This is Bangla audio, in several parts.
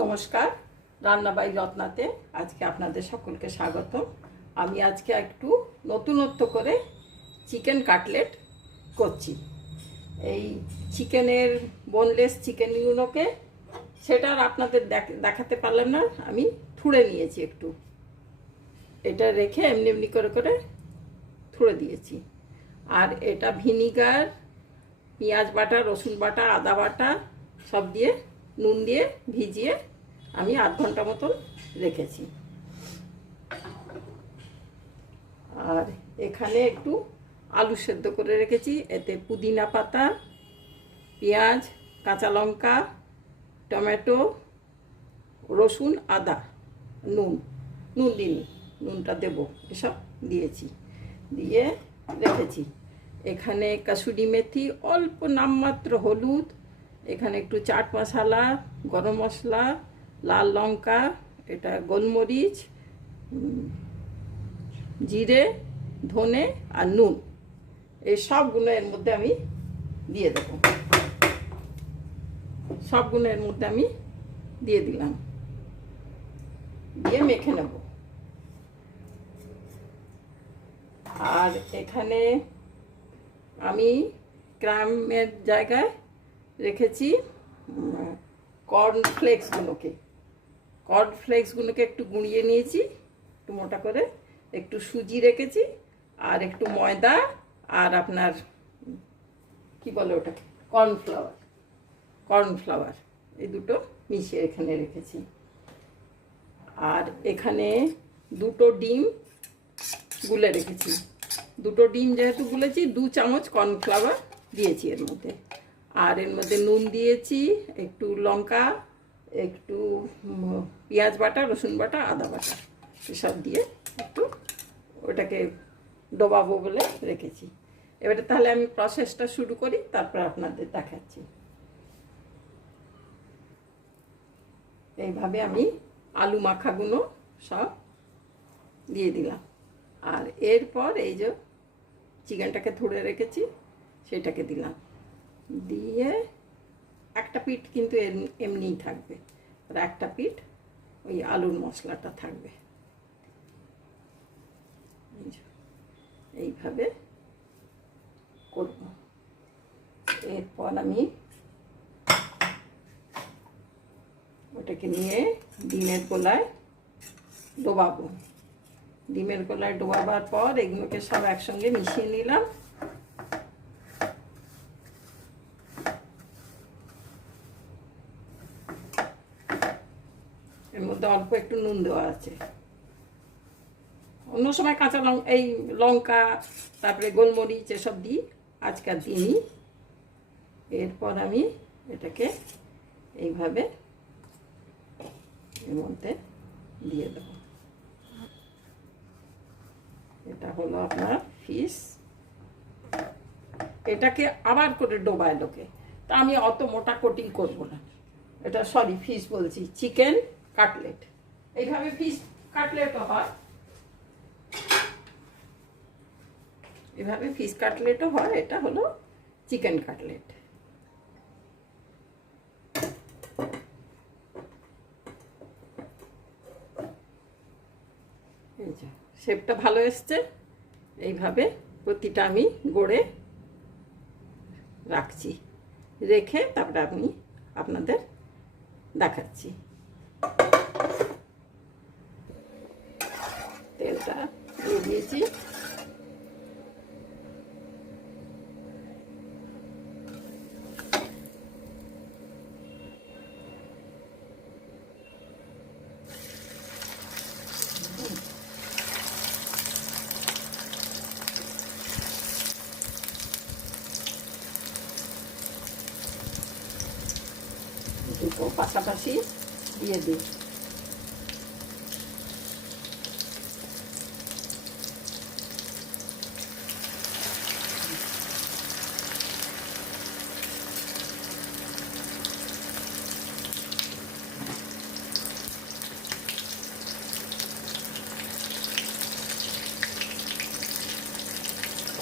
নমস্কার, রান্না বাই রত্নাতে আজকে আপনাদের সকলকে স্বাগত। আমি আজকে একটু নতুনত্ব করে চিকেন কাটলেট করছি। এই চিকেনের বোনলেস চিকেনগুলোকে সেটা আর আপনাদের দেখাতে পারলাম না, আমি থুড়ে নিয়েছি একটু, এটা রেখে এমনি এমনি করে করে থুড়ে দিয়েছি। আর এটা ভিনিগার, পেঁয়াজ বাটা, রসুন বাটা, আদা বাটা সব দিয়ে নুন দিয়ে ভিজিয়ে আমি আধ ঘন্টা মতন রেখেছি। আর এখানে একটু আলু সেদ্ধ করে রেখেছি, এতে পুদিনা পাতা, পেঁয়াজ, কাঁচা লঙ্কা, টমেটো, রসুন, আদা, নুন দিইনি, নুনটা দেবো, এসব দিয়েছি, দিয়ে রেখেছি। এখানে কাসুরি মেথি, অল্প নামমাত্র হলুদ, এখানে একটু চাট মশলা, গরম মশলা, লাল লঙ্কা, এটা গোলমরিচ, জিরে, ধনে আর নুন, এই সবগুলো এর মধ্যে আমি দিয়ে দেবো। সবগুলো এর মধ্যে আমি দিয়ে দিলাম, দিয়ে মেখে নেব। আর এখানে আমি ক্রামের জায়গায় রেখেছি কর্নফ্লেক্সগুলোকে একটু গুঁড়িয়ে নিয়েছি, একটু মোটা করে, একটু সুজি রেখেছি, আর একটু ময়দা, আর আপনার কি বলে ওটাকে, কর্নফ্লাওয়ার, এই দুটো মিশিয়ে এখানে রেখেছি। আর এখানে দুটো ডিম গুলে রেখেছি। দুটো ডিম যেহেতু গুলেছি, 2 চামচ কর্নফ্লাওয়ার দিয়েছি এর মধ্যে। আর এর মধ্যে নুন দিয়েছি, একটু লঙ্কা, একটু পেঁয়াজ বাটা, রসুন বাটা, আদা বাটা, এসব দিয়ে একটু ওটাকে ডোবাবো বলে রেখেছি। এবারে তাহলে আমি প্রসেসটা শুরু করি, তারপর আপনাদের দেখাচ্ছি। এইভাবে আমি আলু মাখাগুলো সব দিয়ে দিলাম। আর এরপর এই যে চিকেনটাকে ধরে রেখেছি সেটাকে দিলাম, দিয়ে একটা পিঠ কিন্তু এমনিই থাকবে, আর একটা পিঠ ওই আলুর মশলাটা থাকবে। এইভাবে করব। এরপর আমি ওটাকে নিয়ে ডিমের গোলায় ডোবাবো। ডিমের গোলায় ডোবাবার পর এগুলোকে সব একসঙ্গে মিশিয়ে নিলাম। এর মধ্যে অল্প একটু নুন দেওয়া আছে, অন্য সময় কাঁচা এই লঙ্কা, তারপরে গোলমরিচ এসব দিই, আজকাল দিইনি। এরপর আমি এটাকে এইভাবে এর মধ্যে দিয়ে দেব। এটা হলো আপনার ফিশ। এটাকে আবার করে ডোবায় লোকে, তা আমি অত মোটা কোটিং করব না। এটা ফিশ বলছি, চিকেন কাটলেট। এইভাবে ফিশ কাটলেটও হয়, এভাবে ফিশ কাটলেটও হয়। এটা হলো চিকেন কাটলেট। এই যে শেপটা ভালো এসছে। এইভাবে প্রতিটা আমি গড়ে রাখছি, রেখে তারপরে আমি আপনাদের দেখাচ্ছি। তেলটা দিয়ে দিয়েছি, দুটো পাশাপাশি দিয়ে দিই।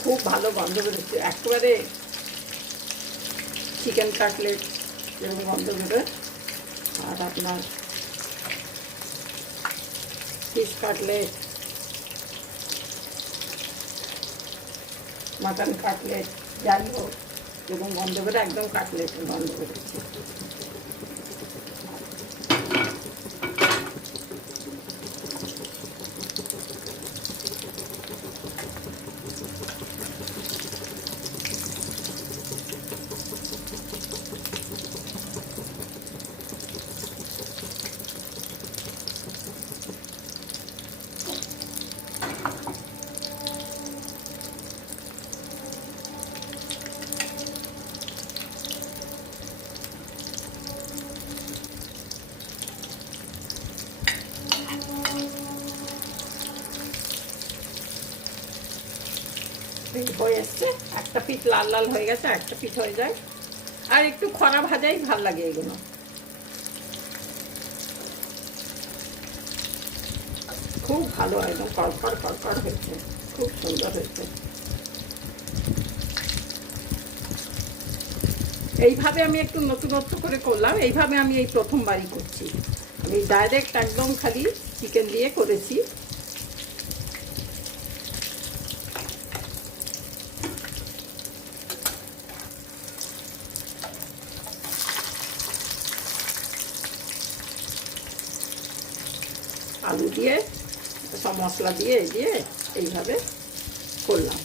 খুব ভালো গন্ধ বেরোচ্ছে, একেবারে চিকেন কাটলেট যেরকম গন্ধ বেরোয়। আর আপনার ফিশ কাটলেট, মাটন কাটলেট, যাই হোক এবং বন্ধ করে একদম কাটলেট বন্ধ করেছি। হয়ে এসছে, একটা পিঠ লাল লাল হয়ে গেছে, একটা পিঠ হয়ে যায়। আর একটু খরা ভাজাই ভাল লাগে এগুলো। খুব ভালো, একদম কড়কড় কড়কড় হয়েছে, খুব সুন্দর হয়েছে। এইভাবে আমি একটু নতুনত্ব করে করলাম, এইভাবে আমি এই প্রথমবারই করছি। আমি ডাইরেক্ট একদম খালি চিকেন দিয়ে করেছি। আলু দিয়ে সব মশলা দিয়ে এইভাবে করলাম।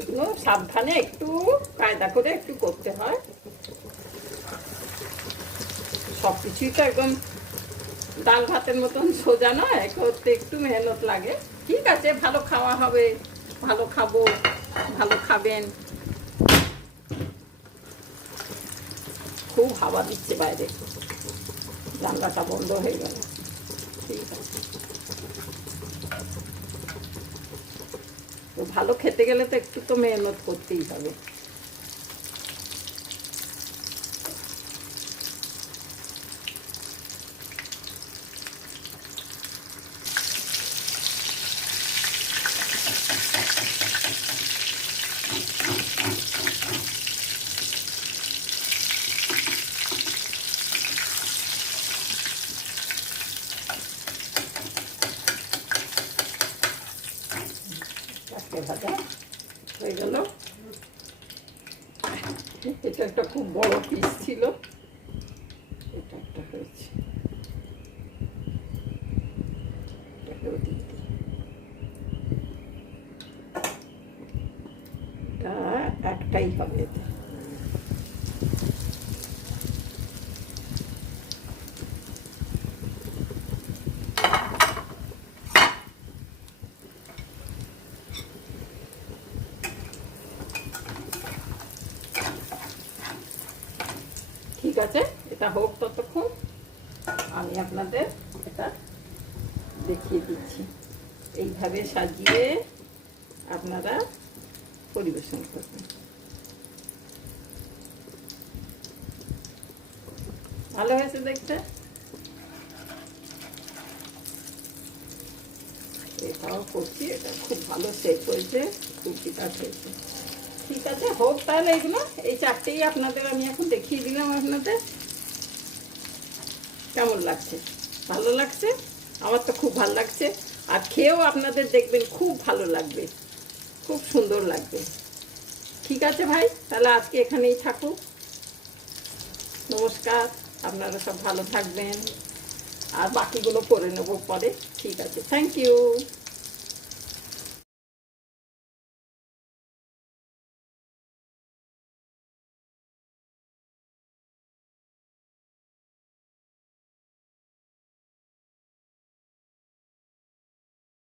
এগুলো সাবধানে একটু কায়দা করে একটু করতে হয়। সব কিছুই তো একদম ডাল ভাতের মতন সোজা নয়, করতে একটু মেহনত লাগে। ঠিক আছে, ভালো খাওয়া হবে, ভালো খাবো, ভালো খাবেন। খুব হাওয়া দিচ্ছে বাইরে, জানলাটা বন্ধ হয়ে গেল। ঠিক আছে, তো ভালো খেতে গেলে তো একটু তো মেহনত করতেই হবে। ভাজা হয়ে গেল। এটা একটা খুব বড় পিস ছিল, এটা একটা হয়েছে। এটা একটাই হবে এতে। ঠিক আছে, এটা হোক ততক্ষণ আমি আপনাদের এটা দেখিয়ে দিচ্ছি। এইভাবে সাজিয়ে আপনারা পরিবেশন করবেন। ভালো হয়েছে দেখতে। এটাও করছি, এটা খুব ভালো শেপ হয়েছে, কুর্তিটা হয়েছে। ঠিক আছে, হোক তাহলে। এগুলো এই চারটেই আপনাদের আমি এখন দেখিয়ে দিলাম। আপনাদের কেমন লাগছে? ভালো লাগছে? আমার তো খুব ভালো লাগছে। আর খেয়েও আপনাদের দেখবেন খুব ভালো লাগবে, খুব সুন্দর লাগবে। ঠিক আছে ভাই, তাহলে আজকে এখানেই থাকুক। নমস্কার, আপনারা সব ভালো থাকবেন। আর বাকিগুলো করে নেব পরে। ঠিক আছে, থ্যাংক ইউ।